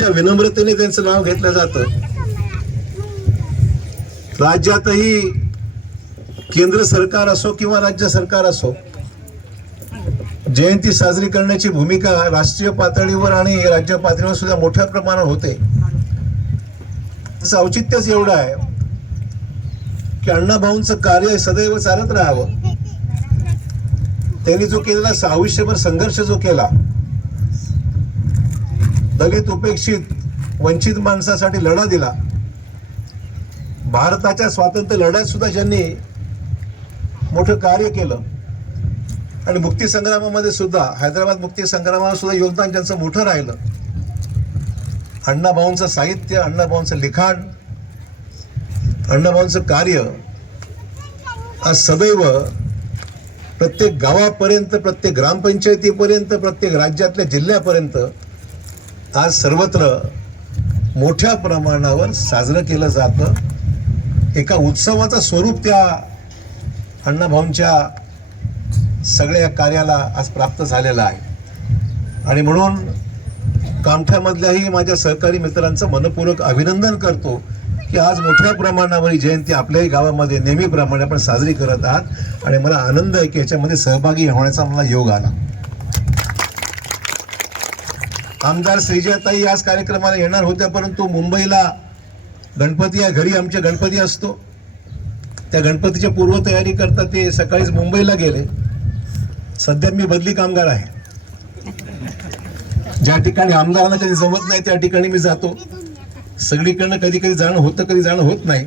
मोठ्या विनम्रतेने त्यांचं नाव घेतलं जातं. राज्यातही केंद्र सरकार असो किंवा राज्य सरकार असो जयंती साजरी करण्याची भूमिका राष्ट्रीय पातळीवर आणि राज्य पातळीवर सुद्धा मोठ्या प्रमाणावर होते. त्याचं औचित्यच एवढं आहे की अण्णाभाऊंचं कार्य सदैव चालत राहावं. त्यांनी जो केलेला आयुष्यभर संघर्ष जो केला दलित उपेक्षित वंचित माणसासाठी लढा दिला. भारताच्या स्वातंत्र्य लढ्यात सुद्धा ज्यांनी मोठं कार्य केलं आणि मुक्ती संग्रामामध्ये सुद्धा हैदराबाद मुक्ती सुद्धा योगदान त्यांचं मोठं राहिलं. अण्णाभाऊंचं साहित्य अण्णाभाऊंचं लिखाण अण्णाभाऊंचं कार्य आज सदैव प्रत्येक गावापर्यंत प्रत्येक ग्रामपंचायतीपर्यंत प्रत्येक राज्यातल्या जिल्ह्यापर्यंत आज सर्वत्र मोठ्या प्रमाणावर साजरं केलं जातं. एका उत्सवाचं स्वरूप त्या अण्णाभाऊंच्या सगळ्या कार्याला आज प्राप्त झालेलं आहे. आणि म्हणून कामठ्यामधल्याही माझ्या सहकारी मित्रांचं मनपूर्वक अभिनंदन करतो की आज मोठ्या प्रमाणावर ही जयंती आपल्याही गावामध्ये नेहमीप्रमाणे आपण साजरी करत आहात. आणि मला आनंद आहे की याच्यामध्ये सहभागी होण्याचा मला योग आला. आमदार श्रीजयताई आज कार्यक्रमाला येणार होत्या परंतु मुंबईला गणपती या घरी आमच्या गणपती असतो. त्या गणपतीच्या पूर्वतयारी करता ते सकाळीच मुंबईला गेले. सध्या मी बदली कामगार आहे. ज्या ठिकाणी आमदारांना कधी जमत नाही त्या ठिकाणी मी जातो. सगळीकडनं कधी कधी जाणं होतं कधी जाणं होत नाही.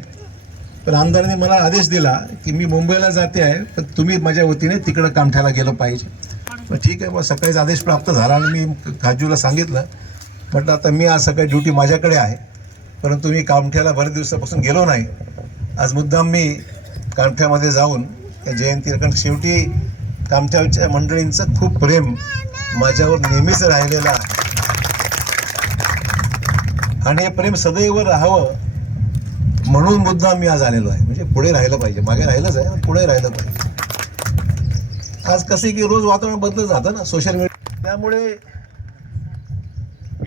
पण आमदारांनी मला आदेश दिला की मी मुंबईला जाते आहे पण तुम्ही माझ्या वतीने तिकडं कामठ्याला गेलं पाहिजे. मग ठीक आहे मग सकाळीच आदेश प्राप्त झाला आणि मी काजूला सांगितलं. म्हटलं आता मी आज सकाळी ड्युटी माझ्याकडे आहे परंतु मी कामठ्याला बरेच दिवसापासून गेलो नाही. आज मुद्दाम मी कामठ्यामध्ये जाऊन त्या जयंतीला कारण शेवटी कामठ्याच्या मंडळींचं खूप प्रेम माझ्यावर नेहमीच राहिलेलं आहे. आणि हे प्रेम सदैव राहावं म्हणून मुद्दाम मी आज आलेलो आहे. म्हणजे पुढे राहिलं पाहिजे मागे राहिलंच आहे पुढे राहिलं पाहिजे. आज कसं आहे की रोज वातावरण बदलत जातं ना सोशल मीडिया त्यामुळे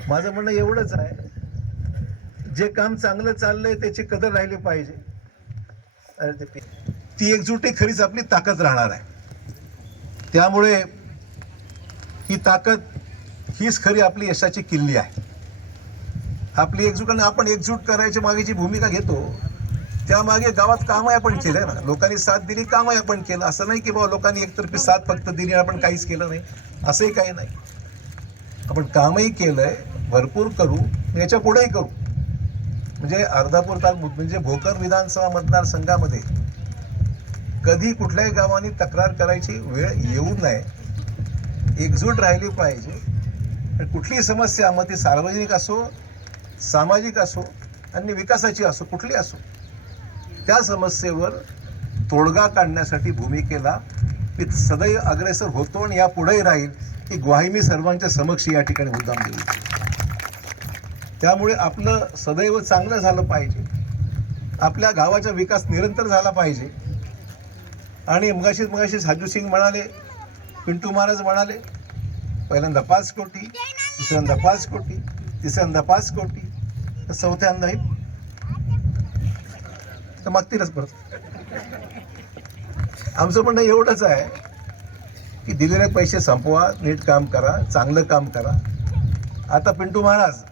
माझं म्हणणं एवढंच आहे जे काम चांगलं चाललंय त्याची कदर राहिली पाहिजे. अरे ती एकजुटी खरीच आपली ताकद राहणार आहे. त्यामुळे ही ताकद हीच खरी आपली यशाची किल्ली आहे. आपली एकजूट आणि आपण एकजूट करायची मागेची भूमिका घेतो त्यामागे गावात कामं आपण केलं ना. लोकांनी साथ दिली कामं आपण केलं. असं नाही की बाबा लोकांनी एकतर्फी साथ फक्त दिली आपण काहीच केलं नाही. असंही काही नाही. आपण कामही केलंय भरपूर करू याच्या पुढेही करू. म्हणजे अर्धापूर तालुक म्हणजे भोकर विधानसभा मतदारसंघामध्ये कधी कुठल्याही गावाने तक्रार करायची वेळ येऊ नये. एकजूट राहिली पाहिजे. आणि कुठलीही समस्या मग ती सार्वजनिक असो सामाजिक असो आणि विकासाची असो कुठली असो त्या समस्येवर तोडगा काढण्यासाठी भूमिकेला मी सदैव अग्रेसर होतो आणि या पुढेही राहील ही ग्वाही मी सर्वांच्या समक्ष या ठिकाणी मुद्दाम देऊ. त्यामुळे आपलं सदैव चांगलं झालं पाहिजे. आपल्या गावाचा विकास निरंतर झाला पाहिजे. आणि मगाशी मगाशी साजू सिंग म्हणाले पिंटू महाराज म्हणाले पहिल्यांदा पाच कोटी दुसऱ्यांदा पाच कोटी तिसऱ्यांदा पाच कोटी तर चौथ्यांदाही तर मागतीलच परत. आमचं म्हणणं एवढंच आहे की दिलेले पैसे संपवा नीट काम करा चांगलं काम करा. आता पिंटू महाराज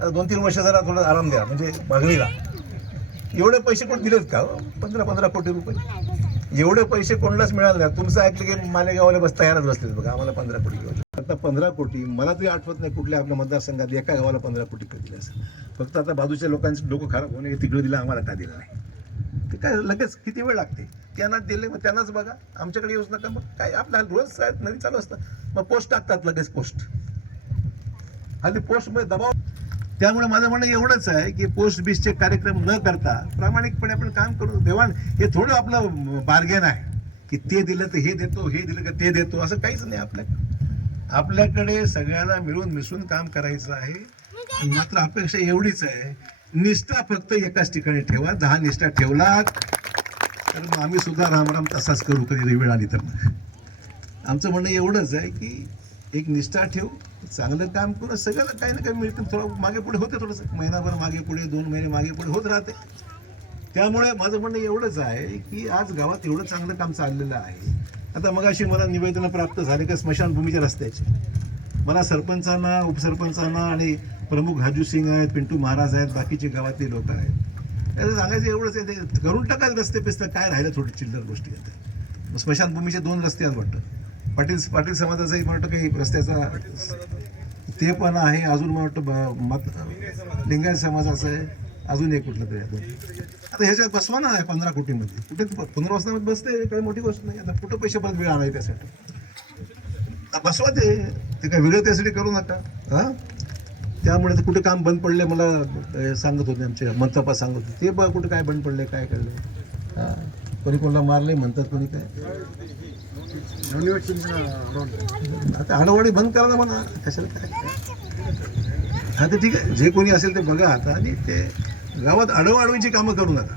आता दोन तीन वर्ष जरा थोडं आराम द्या म्हणजे मागणीला. एवढे पैसे कोण दिलेत का हो? पंधरा पंधरा कोटी रुपये. एवढे पैसे कोणालाच मिळाले नाही तुमचं ऐकलं की मालेगावला बस तयारच बसलेत बघा आम्हाला पंधरा कोटी आता पंधरा कोटी मला तरी आठवत नाही कुठल्या आपल्या मतदारसंघात एका गावाला पंधरा कोटी कधी दिले असेल. फक्त आता बाजूच्या लोकांचे डोकं खराब होणे तिकडे दिलं आम्हाला का दिलं नाही. ते काय लगेच किती वेळ लागते? त्यांना दिले मग त्यांनाच बघा. आमच्याकडे येऊच नका. मग काय आपला रोज नवीन चालू असतं. मग पोस्ट टाकतात लगेच पोस्ट हल्ली पोस्टमध्ये दबाव त्यामुळे माझं म्हणणं एवढंच आहे की पोस्ट बीसचे कार्यक्रम न करता प्रामाणिकपणे आपण काम करू. देवाण हे थोडं आपलं बार्गेन आहे. की ते दिलं तर हे देतो हे दिलं तर ते देतो. असं काहीच नाही आपल्याकडे. आपल्याकडे सगळ्यांना मिळून मिसळून काम करायचं आहे. मात्र अपेक्षा एवढीच आहे निष्ठा फक्त एकाच ठिकाणी ठेवा. दहा निष्ठा ठेवलात तर मग आम्ही सुद्धा रामराम तसाच करू कधी वेळ आली तर. मग आमचं म्हणणं एवढंच आहे की एक निष्ठा ठेवू चांगलं काम करून सगळं काही ना काही मिळतं. थोडं मागे पुढे होते थोडंसं. महिनाभर मागे पुढे दोन महिने मागे पुढे होत राहते. त्यामुळे माझं म्हणणं एवढंच आहे की आज गावात एवढं चांगलं काम चाललेलं आहे. आता मग अशी मला निवेदनं प्राप्त झाले का स्मशानभूमीच्या रस्त्याची. मला सरपंचांना उपसरपंचांना आणि प्रमुख हाजू सिंग आहेत पिंटू महाराज आहेत बाकीचे गावातले लोक आहेत. त्याचं सांगायचं एवढंच आहे ते करून टाकाल रस्ते पिस्ते काय राहिलं थोडी चिल्लर गोष्टी आहेत स्मशानभूमीचे दोन रस्ते आहेत वाटतं. पाटील पाटील समाजाचाही म्हणतो काही रस्त्याचा ते पण आहे अजून मला वाटतं मत लिंगायत समाजाचं आहे अजून एक कुठलं तरी आता आता ह्याच्यात बसवा ना पंधरा कोटीमध्ये. कुठे पुनर्वसनामध्ये बसते काही मोठी गोष्ट नाही. आता कुठं पैसे परत वेळ आलाय त्यासाठी? बसवा ते. ते काय वेगळं त्यासाठी करू नका. हां? त्यामुळे ते कुठे काम बंद पडले मला सांगत होते आमचे मंतपा सांगत होते. ते बघा कुठे काय बंद पडले काय कळले हां. कोणी कोणाला मारले म्हणतात कोणी काय. आता आडवाडी बंद करा ना म्हणा कशाला काय? हा ते ठीक आहे. जे कोणी असेल ते बघा आता आणि ते गावात आडवाडवीची कामं करू नका.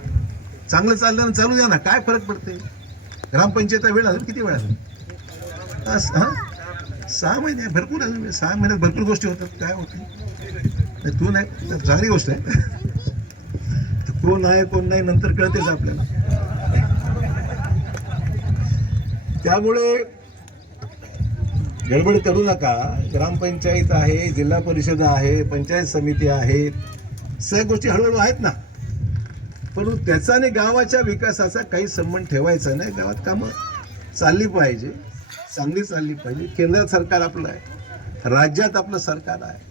चांगलं चाललं ना चालू द्या ना काय फरक पडते ग्रामपंचायत वेळ अजून किती वेळ असेल हा, सहा महिने भरपूर अजून सहा महिन्यात भरपूर गोष्टी होतात काय होते तू नाही. चांगली गोष्ट आहे. तर कोण आहे कोण नाही नंतर कळतेच आपल्याला. त्यामुळे गडबड करू नका. ग्रामपंचायत आहे जिल्हा परिषद आहे पंचायत समिती आहे. सगळ्या गोष्टी हळूहळू आहेत ना. परंतु त्याचा आणि गावाच्या विकासाचा काही संबंध ठेवायचा नाही. गावात कामं चालली पाहिजे. चांगली चालली पाहिजे. केंद्र सरकार आपलं आहे. राज्यात आपलं सरकार आहे.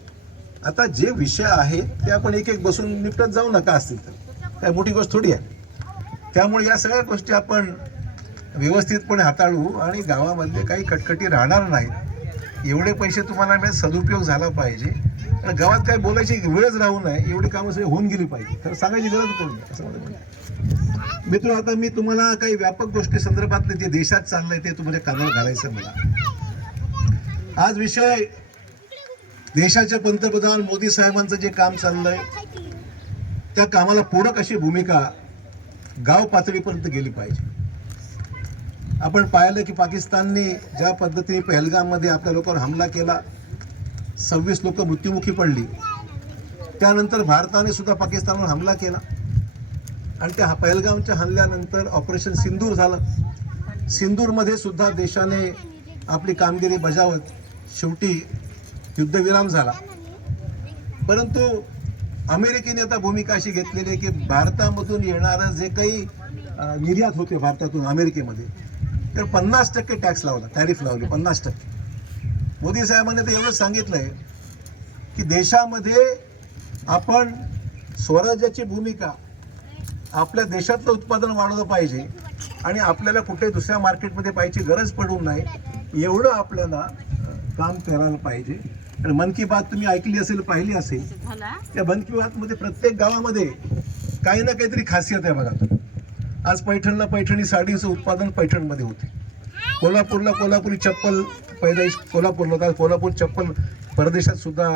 आता जे विषय आहेत ते आपण एक एक बसून निपटत जाऊ नका असतील तर काय मोठी गोष्ट थोडी आहे. त्यामुळे या सगळ्या गोष्टी आपण व्यवस्थितपणे हाताळू आणि गावामधले काही कटकटी राहणार नाहीत. एवढे पैसे तुम्हाला मिळेल सदुपयोग झाला पाहिजे. आणि गावात काय बोलायची वेळच राहू नये एवढी कामं सगळी होऊन गेली पाहिजे. तर सांगायची गरज पडू असं मित्र आता मी तुम्हाला काही व्यापक गोष्टी संदर्भातले जे देशात चाललंय ते तुम्हाला कानावर घालायचं मला. आज विषय देशाच्या पंतप्रधान मोदी साहेबांचं जे काम चाललंय त्या कामाला पूरक अशी भूमिका गाव पातळीपर्यंत गेली पाहिजे. आपण पाहिलं की पाकिस्तानने ज्या पद्धतीने पहलगाममध्ये आपल्या लोकांवर हमला केला सव्वीस लोक मृत्युमुखी पडली. त्यानंतर भारताने सुद्धा पाकिस्तानवर हमला केला. आणि त्या पहलगामच्या हल्ल्यानंतर ऑपरेशन सिंदूर झालं. सिंदूरमध्ये सुद्धा देशाने आपली कामगिरी बजावत शेवटी युद्धविराम झाला. परंतु अमेरिकेने आता भूमिका अशी घेतलेली आहे की भारतामधून येणारं जे काही निर्यात होते भारतातून अमेरिकेमध्ये तर पन्नास टक्के टॅक्स लावला टॅरिफ लावली पन्नास टक्के. मोदी साहेबांनी तर एवढंच सांगितलंय की देशामध्ये आपण स्वराज्याची भूमिका आपल्या देशातलं उत्पादन वाढवलं पाहिजे आणि आपल्याला कुठे दुसऱ्या मार्केटमध्ये पाहायची गरज पडू नये एवढं आपल्याला काम करायला पाहिजे. आणि मन की बात तुम्ही ऐकली असेल पाहिली असेल त्या मन की बातमध्ये प्रत्येक गावामध्ये काही ना काहीतरी खासियत आहे बघा. आज पैठणला पैठणी साडीचं उत्पादन पैठणमध्ये होते. कोल्हापूरला कोल्हापुरी चप्पल पैदाईश कोल्हापूरला होता. कोल्हापूर चप्पल परदेशात सुद्धा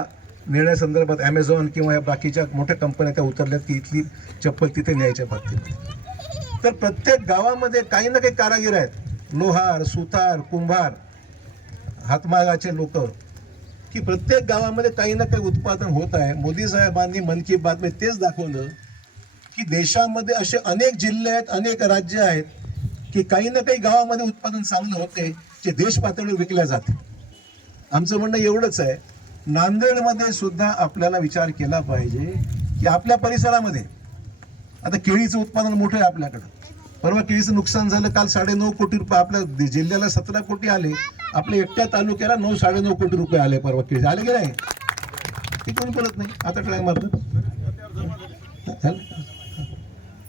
नेण्यासंदर्भात ॲमेझॉन किंवा या बाकीच्या मोठ्या कंपन्या त्या उतरल्यात की इथली चप्पल तिथे न्यायच्या बाबतीत. तर प्रत्येक गावामध्ये काही ना काही कारागीर आहेत. लोहार सुतार कुंभार हातमागाचे लोक. की प्रत्येक गावामध्ये काही ना काही उत्पादन होत आहे. मोदी साहेबांनी मन की बात मध्ये तेच दाखवलं की देशामध्ये असे अनेक जिल्हे आहेत अनेक राज्य आहेत की काही ना काही गावामध्ये उत्पादन चांगलं होते जे देश पातळीवर विकल्या जाते. आमचं म्हणणं एवढंच आहे. नांदेडमध्ये सुद्धा आपल्याला विचार केला पाहिजे की आपल्या परिसरामध्ये आता केळीचं उत्पादन मोठं आहे आपल्याकडं. परवा केळीचं नुकसान झालं काल साडेनऊ कोटी रुपये आपल्या जिल्ह्याला सतरा कोटी आले. आपल्या एकट्या तालुक्याला नऊ साडेनऊ कोटी रुपये आले परवा केळी आले की नाही? ते कोणी बोलत नाही. आता ट्राय मारतात.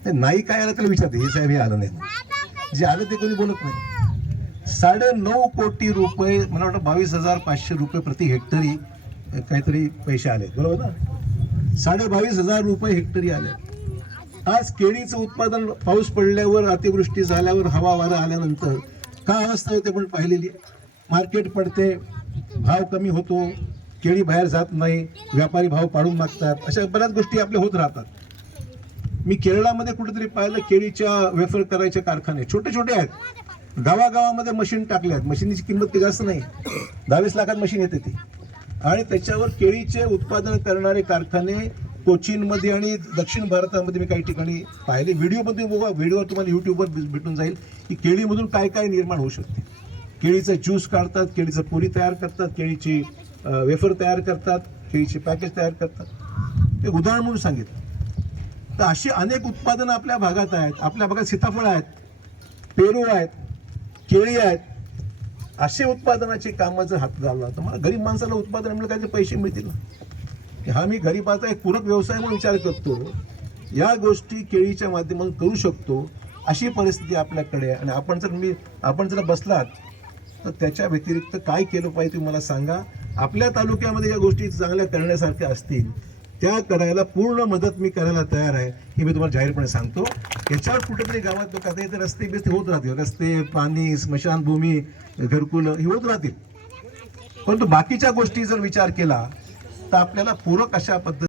ते नाही काय आलं त्याला विचारते. हे साहेब हे आलं नाही. जे आलं ते कोणी बोलत नाही. साडे नऊ कोटी रुपये मला वाटतं बावीस हजार पाचशे रुपये प्रति हेक्टरी काहीतरी पैसे आले. बरोबर ना? साडे बावीस हजार रुपये हेक्टरी आले. आज केळीचं उत्पादन पाऊस पडल्यावर अतिवृष्टी झाल्यावर हवा वारा आल्यानंतर काय अवस्था होते पण पाहिलेली? आहे. मार्केट पडते भाव कमी होतो केळी बाहेर जात नाही व्यापारी भाव पाडून मागतात अशा बऱ्याच गोष्टी आपल्या होत राहतात. मी केरळामध्ये कुठेतरी पाहिलं केळीच्या वेफर करायचे कारखाने छोटे छोटे आहेत. गावागावामध्ये मशीन टाकले आहेत मशीनीची किंमत काही जास्त नाही. दहावीस लाखात मशीन येते ती. आणि त्याच्यावर केळीचे उत्पादन करणारे कारखाने कोचीनमध्ये आणि दक्षिण भारतामध्ये मी काही ठिकाणी पाहिले. व्हिडिओमध्ये बघा व्हिडिओ तुम्हाला यूट्यूबवर भेटून जाईल की केळीमधून काय काय निर्माण होऊ शकते. केळीचं ज्यूस काढतात केळीचं पुरी तयार करतात केळीची वेफर तयार करतात केळीचे पॅकेज तयार करतात. ते उदाहरण म्हणून सांगितलं. तर अशी अनेक उत्पादनं आपल्या भागात आहेत. आपल्या भागात सीताफळ आहेत पेरू आहेत केळी आहेत. असे उत्पादनाची कामं जर हात घालला तर मला गरीब माणसाला उत्पादन मिळेल काय ते पैसे मिळतील ना? हा मी गरीबाचा एक पूरक व्यवसाय म्हणून विचार करतो. या गोष्टी केळीच्या माध्यमातून करू शकतो. अशी परिस्थिती आपल्याकडे आहे. आणि आपण जर मी आपण जर बसलात तर त्याच्या व्यतिरिक्त काय केलं पाहिजे तुम्ही मला सांगा. आपल्या तालुक्यामध्ये या गोष्टी चांगल्या करण्यासारख्या असतील त्या करायला पूर्ण मदत मी करायला तयार आहे हे मी तुम्हाला जाहीरपणे सांगतो. याच्यावर कुठेतरी गावात लोक आता इथे रस्ते बिस्ते होत राहतील. रस्ते पाणी स्मशानभूमी घरकुलं हे होत राहतील. परंतु बाकीच्या गोष्टी जर विचार केला तर आपल्याला पूरक अशा पद्धती